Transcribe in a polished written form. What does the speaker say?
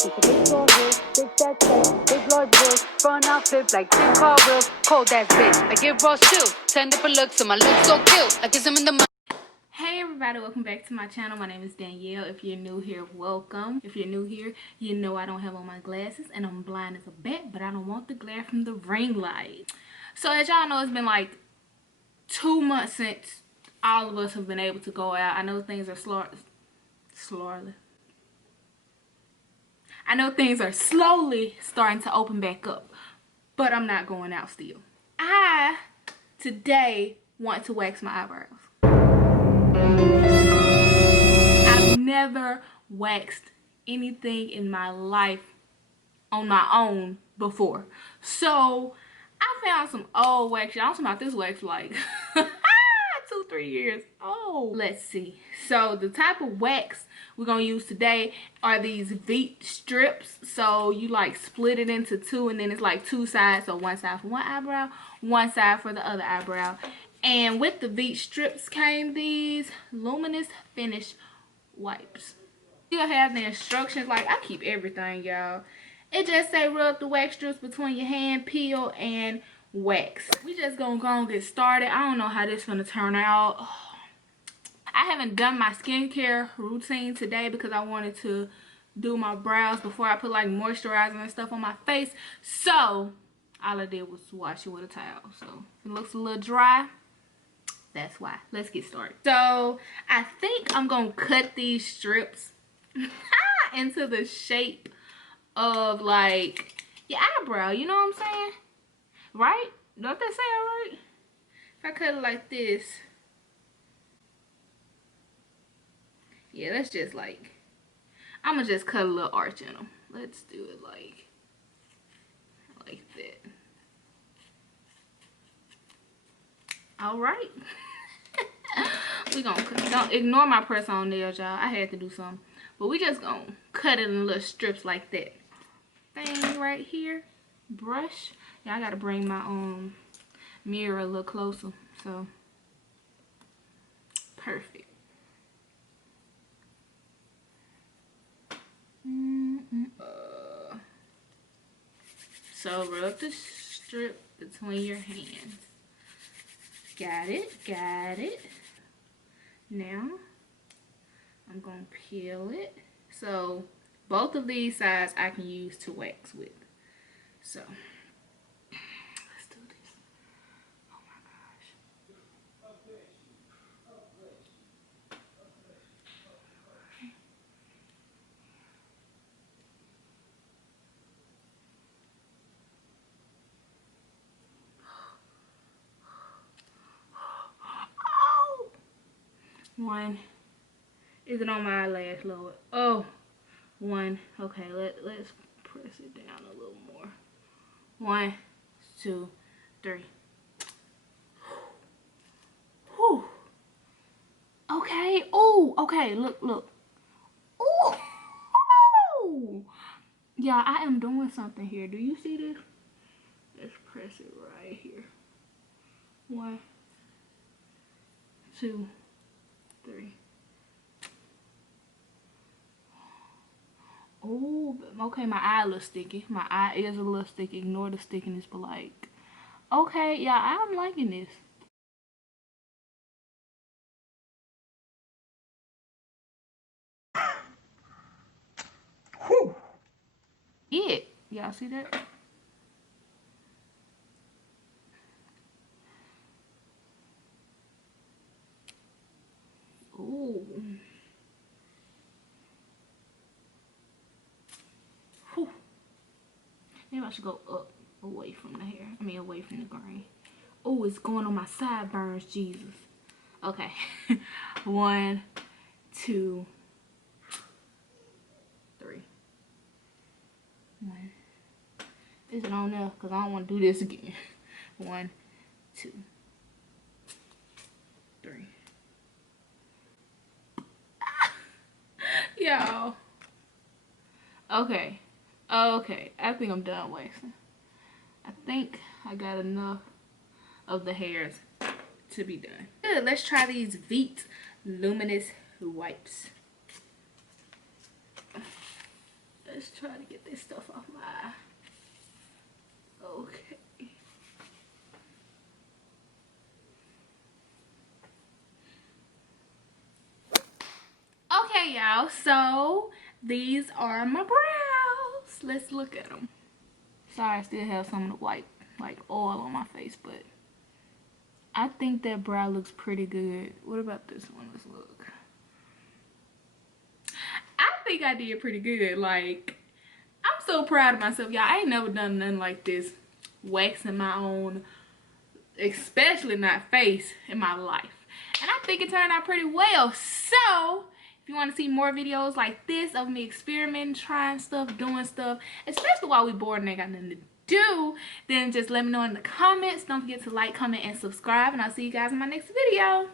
She's a big tall hill, big fat chest, big large bills, front out flip like 10 car wheels. Cold ass bitch, I give raw chill. 10 different looks, and my looks so cute. I kiss him in the mouth. Hey everybody, welcome back to my channel. My name is Danielle. If you're new here, welcome. If you're new here, you know I don't have on my glasses and I'm blind as a bat, but I don't want the glare from the ring light. So as y'all know, it's been like 2 months since all of us have been able to go out. I know things are slowly starting to open back up, but I'm not going out still. I today want to wax my eyebrows. I've never waxed anything in my life on my own before. So I found some old wax. I'm talking about this wax like 2-3 years old. Let's see. So the type of wax we're gonna use today are these V strips. So you like split it into two, and then it's like two sides. So one side for one eyebrow, one side for the other eyebrow. And with the V strips came these luminous finish wipes. You'll have the instructions. Like, I keep everything, y'all. It just say rub the wax strips between your hand, peel, and wax. We just gonna go and get started. I don't know how this gonna turn out. I haven't done my skincare routine today because I wanted to do my brows before I put like moisturizer and stuff on my face. So all I did was wash it with a towel. So if it looks a little dry, that's why. Let's get started. So I think I'm gonna cut these strips into the shape of like your eyebrow, you know what I'm saying? Right? Don't that sound right? If I cut it like this, yeah, that's just like, I'm gonna just cut a little arch in them. Let's do it like that. All right. We gonna cut. Don't ignore my press on nails, y'all. I had to do something, but we just gonna cut it in little strips like that. Thing right here. Brush. Yeah, I gotta bring my mirror a little closer. So perfect. So rub the strip between your hands. Got it, got it. Now I'm gonna peel it. So both of these sides I can use to wax with. So let's do this. Oh my gosh. Oh! One. Is it on my eyelash, Lord? Oh, one. Okay, let's press it down a little more. 1, 2, 3. Whew. Okay. Oh, okay. Look. Oh, yeah. I am doing something here. Do you see this? Let's press it right here. 1, 2, 3. Oh, okay. My eye a little sticky. My eye is a little sticky. Ignore the stickiness, but like, okay, yeah, I'm liking this. Whew. Yeah, y'all see that? Ooh. Whew. Maybe I should go up, away from the hair. I mean, away from the grain. Oh, it's going on my sideburns, Jesus. Okay. 1, 2, 3. 1. Is it on there? Because I don't want to do this again. 1, 2, 3. Y'all. Okay. Okay. I think I'm done waxing. I think I got enough of the hairs to be done. Good. Let's try these Veet luminous wipes. Let's try to get this stuff off my eye. Okay. Okay, y'all, so these are my brows. Let's look at them. Sorry, I still have some of the white like oil on my face, but I think that brow looks pretty good. What about this one? Let's look. I think I did pretty good. Like, I'm so proud of myself, y'all. I ain't never done nothing like this, waxing my own, especially not face, in my life. And I think it turned out pretty well. So if you want to see more videos like this of me experimenting, trying stuff, doing stuff, especially while we bored and ain't got nothing to do, then just let me know in the comments. Don't forget to like, comment, and subscribe, and I'll see you guys in my next video.